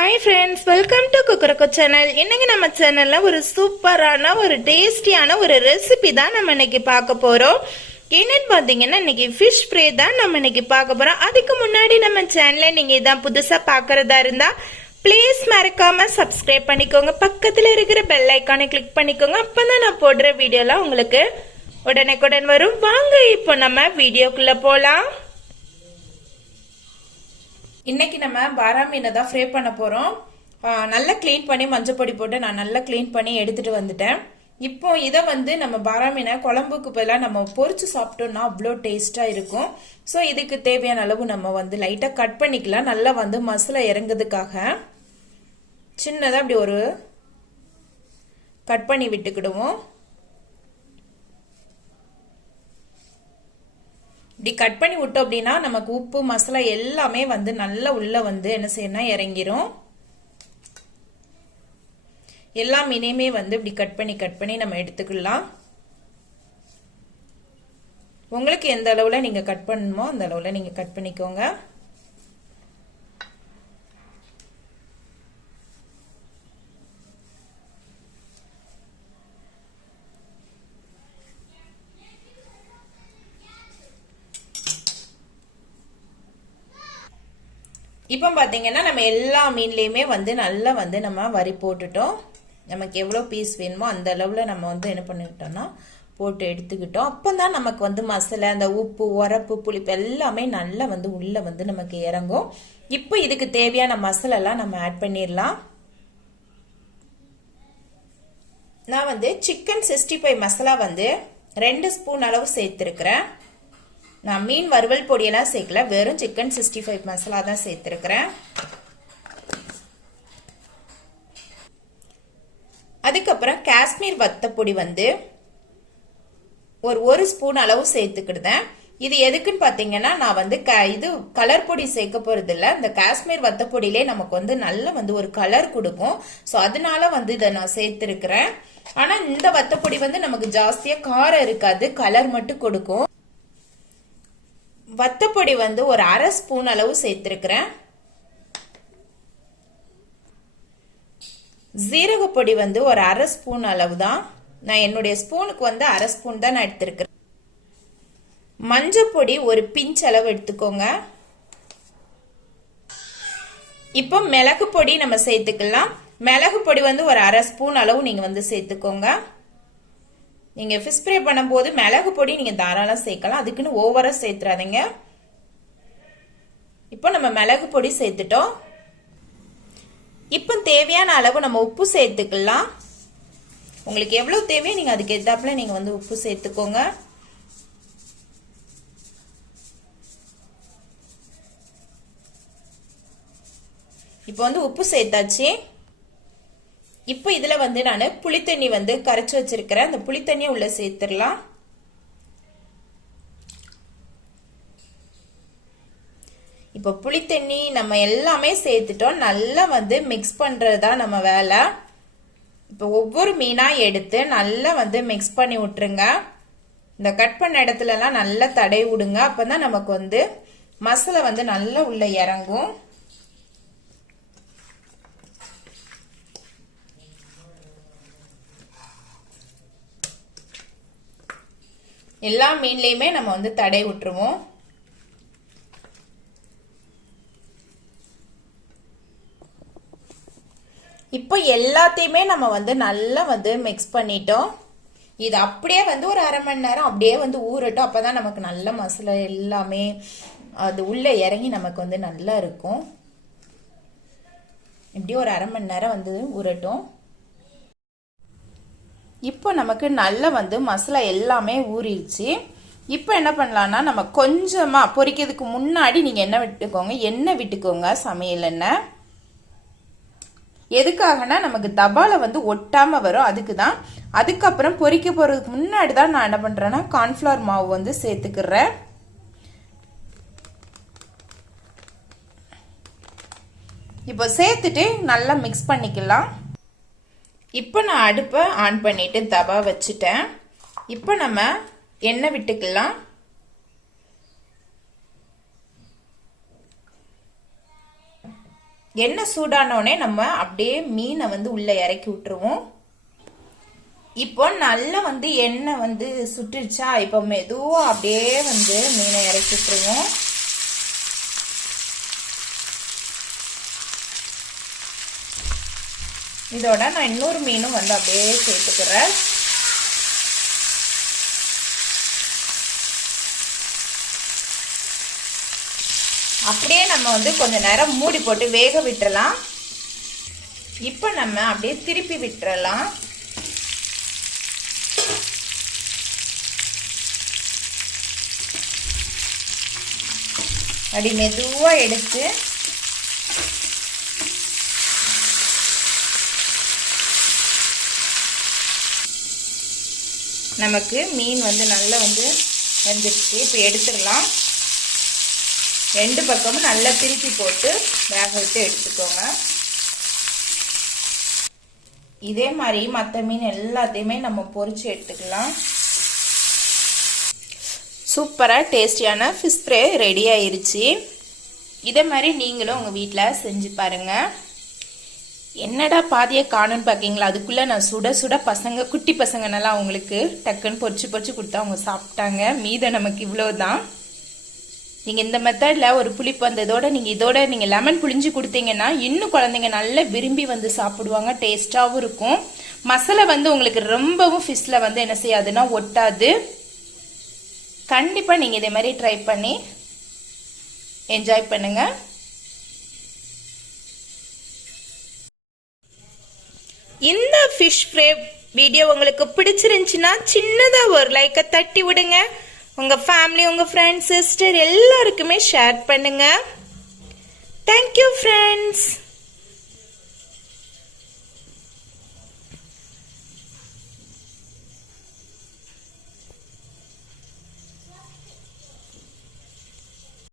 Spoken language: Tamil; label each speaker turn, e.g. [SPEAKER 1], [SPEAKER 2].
[SPEAKER 1] ஹாய் ஃப்ரெண்ட்ஸ் வெல்கம் டு குக்கரக்கோ சேனல் இன்னைக்கு நம்ம சேனல்ல ஒரு சூப்பரான ஒரு டேஸ்டியான ஒரு ரெசிபி தான் நம்ம இன்னைக்கு பார்க்க போறோம். என்னன்னு பார்த்தீங்கன்னா இன்னைக்கு ஃபிஷ் ஃப்ரே தான் நம்ம இன்னைக்கு பார்க்க போறோம். அதுக்கு முன்னாடி நம்ம சேனலை நீங்க இதான் புதுசா பார்க்குறதா இருந்தா ப்ளீஸ் மறக்காம சப்ஸ்கிரைப் பண்ணிக்கோங்க. பக்கத்துல இருக்கிற பெல் ஐக்கானை கிளிக் பண்ணிக்கோங்க. அப்பதான் நான் போடுற வீடியோலாம் உங்களுக்கு உடனுக்குடன் வரும். வாங்க இப்போ நம்ம வீடியோக்குள்ள போலாம். இன்னைக்கு நம்ம பாரா மீனை தான் ஃப்ரை பண்ண போகிறோம் நல்லா க்ளீன் பண்ணி மஞ்சள் பொடி போட்டு நான் நல்லா க்ளீன் பண்ணி எடுத்துகிட்டு வந்துட்டேன். இப்போ இதை வந்து நம்ம பாரா மீனை குழம்புக்கு பதிலாக நம்ம பொறிச்சு சாப்பிட்டோம்னா அவ்வளோ டேஸ்ட்டாக இருக்கும். ஸோ இதுக்கு தேவையான அளவு நம்ம வந்து லைட்டாக கட் பண்ணிக்கலாம். நல்லா வந்து மசாலா இறங்குறதுக்காக சின்னதாக அப்படி ஒரு கட் பண்ணி விட்டுக்கிடுவோம். இப்படி கட் பண்ணி விட்டோம் அப்படின்னா நமக்கு உப்பு மசாலா எல்லாமே வந்து நல்லா உள்ள வந்து என்ன செய்யணும் இறங்கிரும். எல்லா மீனையுமே வந்து இப்படி கட் பண்ணி கட் பண்ணி நம்ம எடுத்துக்கலாம். உங்களுக்கு எந்த அளவில் நீங்கள் கட் பண்ணணுமோ அந்த அளவில் நீங்கள் கட் பண்ணிக்கோங்க. இப்போ பார்த்தீங்கன்னா நம்ம எல்லா மீன்லேயுமே வந்து நல்லா வந்து நம்ம வரி போட்டுட்டோம். நமக்கு எவ்வளோ பீஸ் வேணுமோ அந்த அளவில் நம்ம வந்து என்ன பண்ணிக்கிட்டோம்னா போட்டு எடுத்துக்கிட்டோம். அப்போ தான் நமக்கு வந்து மசாலா அந்த உப்பு உரப்பு புளிப்பு எல்லாமே நல்லா வந்து உள்ளே வந்து நமக்கு இறங்கும். இப்போ இதுக்கு தேவையான மசாலாலாம் நம்ம ஆட் பண்ணிடலாம் நான் வந்து சிக்கன் சிக்ஸ்டி ஃபைவ் மசாலா வந்து ரெண்டு ஸ்பூன் அளவு சேர்த்துருக்குறேன். நான் மீன் வறுவல் பொடியெல்லாம் சேர்க்கல. வெறும் சிக்கன் சிக்ஸ்டி ஃபைவ் மசாலா தான் சேர்த்துருக்குறேன். அதுக்கப்புறம் காஷ்மீர் வத்தப்பொடி வந்து ஒரு ஒரு ஸ்பூன் அளவு சேர்த்துக்கிடுதேன். இது எதுக்குன்னு பார்த்தீங்கன்னா நான் வந்து க இது கலர் பொடி சேர்க்க போகிறதில்ல இல்லை இந்த காஷ்மீர் வத்தப்பொடியிலே நமக்கு வந்து நல்ல வந்து ஒரு கலர் கொடுக்கும். ஸோ அதனால வந்து இதை நான் சேர்த்துருக்கிறேன். ஆனால் இந்த வத்தப்பொடி வந்து நமக்கு ஜாஸ்தியாக காரம் இருக்காது. கலர் மட்டும் கொடுக்கும். வத்தப்பொடி வந்து ஒரு அரை ஸ்பூன் அளவு சேர்த்திருக்கிறேன். ஜீரகப்பொடி வந்து ஒரு அரை ஸ்பூன் அளவு தான் நான் என்னுடைய ஸ்பூனுக்கு வந்து அரை ஸ்பூன் தான் நான் எடுத்திருக்கிறேன். மஞ்சப்பொடி ஒரு பிஞ்ச் அளவு எடுத்துக்கோங்க. இப்போ மிளகு பொடி நம்ம சேர்த்துக்கலாம். மிளகு பொடி வந்து ஒரு அரை ஸ்பூன் அளவு நீங்கள் வந்து சேர்த்துக்கோங்க. நீங்கள் ஃபிஷ் ஃப்ரை பண்ணும்போது மிளகு பொடி நீங்கள் தாராளம் சேர்க்கலாம். அதுக்குன்னு ஓவராக சேர்த்துறாதீங்க. இப்போ நம்ம மிளகு பொடி சேர்த்துட்டோம். இப்போ தேவையான அளவு நம்ம உப்பு சேர்த்துக்கலாம். உங்களுக்கு எவ்வளோ தேவையோ நீங்கள் அதுக்கு எதாப்பில் நீங்கள் வந்து உப்பு சேர்த்துக்கோங்க. இப்போ வந்து உப்பு சேர்த்தாச்சு. இப்போ இதில் வந்து நான் புளித்தண்ணி வந்து கரைச்சி வச்சிருக்கிறேன். அந்த புளித்தண்ணியை உள்ளே சேர்த்துடலாம். இப்போ புளித்தண்ணி நம்ம எல்லாமே சேர்த்துட்டோம். நல்லா வந்து மிக்ஸ் பண்ணுறது தான் நம்ம வேலை. இப்போ ஒவ்வொரு மீனாக எடுத்து நல்லா வந்து மிக்ஸ் பண்ணி விட்டுருங்க. இந்த கட் பண்ண இடத்துலலாம் நல்லா தடை விடுங்க. அப்போ தான் நமக்கு வந்து மசாலா வந்து நல்லா உள்ளே இறங்கும். எல்லா மீன்லேயுமே நம்ம வந்து தடை விட்டுருவோம். இப்போ எல்லாத்தையுமே நம்ம வந்து நல்லா வந்து மிக்ஸ் பண்ணிட்டோம். இது அப்படியே வந்து ஒரு அரை மணி நேரம் அப்படியே வந்து ஊறட்டும். அப்போ தான் நமக்கு நல்ல மசாலா எல்லாமே அது உள்ளே இறங்கி நமக்கு வந்து நல்லா இருக்கும். இப்படி ஒரு அரை மணி நேரம் வந்து ஊறட்டும். இப்போ நமக்கு நல்லா வந்து மசாலா எல்லாமே ஊறிடுச்சு. இப்போ என்ன பண்ணலான்னா நம்ம கொஞ்சமாக பொரிக்கிறதுக்கு முன்னாடி நீங்கள் என்ன விட்டுக்கோங்க எண்ணெய் விட்டுக்கோங்க சமையல் எண்ணெய் எதுக்காகனா நமக்கு தபாலை வந்து ஒட்டாமல் வரும் அதுக்கு தான் அதுக்கப்புறம் பொரிக்க போகிறதுக்கு முன்னாடி தான் நான் என்ன பண்ணுறேன்னா கார்ன்ஃப்ளவர் மாவு வந்து சேர்த்துக்கிறேன். இப்போ சேர்த்துட்டு நல்லா மிக்ஸ் பண்ணிக்கலாம். இப்போ நான் அடுப்பை ஆன் பண்ணிவிட்டு தவா வச்சுட்டேன். இப்போ நம்ம எண்ணெய் விட்டுக்கலாம். எண்ணெய் சூடானோடனே நம்ம அப்படியே மீனை வந்து உள்ளே இறக்கி விட்டுருவோம். இப்போ நல்லா வந்து எண்ணெய் வந்து சுட்டுருச்சா? இப்போ மெதுவாக அப்படியே வந்து மீனை இறக்கி விட்டுருவோம். இதோட நான் இன்னொரு மீனும் வந்து அப்படியே சேர்த்துக்கிறேன். அப்படியே நம்ம வந்து கொஞ்ச நேரம் மூடி போட்டு வேக விட்டுறலாம். இப்போ நம்ம அப்படியே திருப்பி விட்டுறலாம். அப்படி மெதுவாக எடுத்து நமக்கு மீன் வந்து நல்லா வந்து வெந்துருச்சு. இப்போ எடுத்துடலாம். ரெண்டு பக்கமும் நல்லா திருப்பி போட்டு வேக விட்டு எடுத்துக்கோங்க. இதே மாதிரி மற்ற மீன் எல்லாத்தையுமே நம்ம பொரிச்சு எடுத்துக்கலாம். சூப்பராக டேஸ்டியான ஃபிஷ் ஃப்ரை ரெடி ஆயிருச்சு. இதே மாதிரி நீங்களும் உங்கள் வீட்டில் செஞ்சு பாருங்கள் என்னடா பாதியை காணும்னு பார்க்கீங்களா அதுக்குள்ளே நான் சுட சுட பசங்க குட்டி பசங்கனெல்லாம் அவங்களுக்கு டக்குன்னு பொரிச்சு பொறிச்சு கொடுத்தா அவங்க சாப்பிட்டாங்க. மீதம் நமக்கு இவ்வளோ தான் நீங்கள் இந்த மெத்தடில் ஒரு புளிப்பு வந்ததோட நீங்கள் இதோட நீங்கள் லெமன் புளிஞ்சு கொடுத்தீங்கன்னா இன்னும் குழந்தைங்க நல்லா விரும்பி வந்து சாப்பிடுவாங்க. டேஸ்ட்டாகவும் இருக்கும். மசாலா வந்து உங்களுக்கு ரொம்பவும் ஃபிஷ்ஷில் வந்து என்ன செய்யாதுன்னா ஒட்டாது. கண்டிப்பாக நீங்கள் இதே மாதிரி ட்ரை பண்ணி என்ஜாய் பண்ணுங்கள் இந்த ஃபிஷ் ஃப்ரே வீடியோ உங்களுக்கு பிடிச்சிருந்துச்சுன்னா சின்னதாக ஒரு லைக்கை தட்டி விடுங்க. உங்கள் ஃபேமிலி உங்கள் ஃப்ரெண்ட்ஸ் சிஸ்டர் எல்லாருக்குமே ஷேர் பண்ணுங்கள் தேங்க்யூ ஃப்ரெண்ட்ஸ்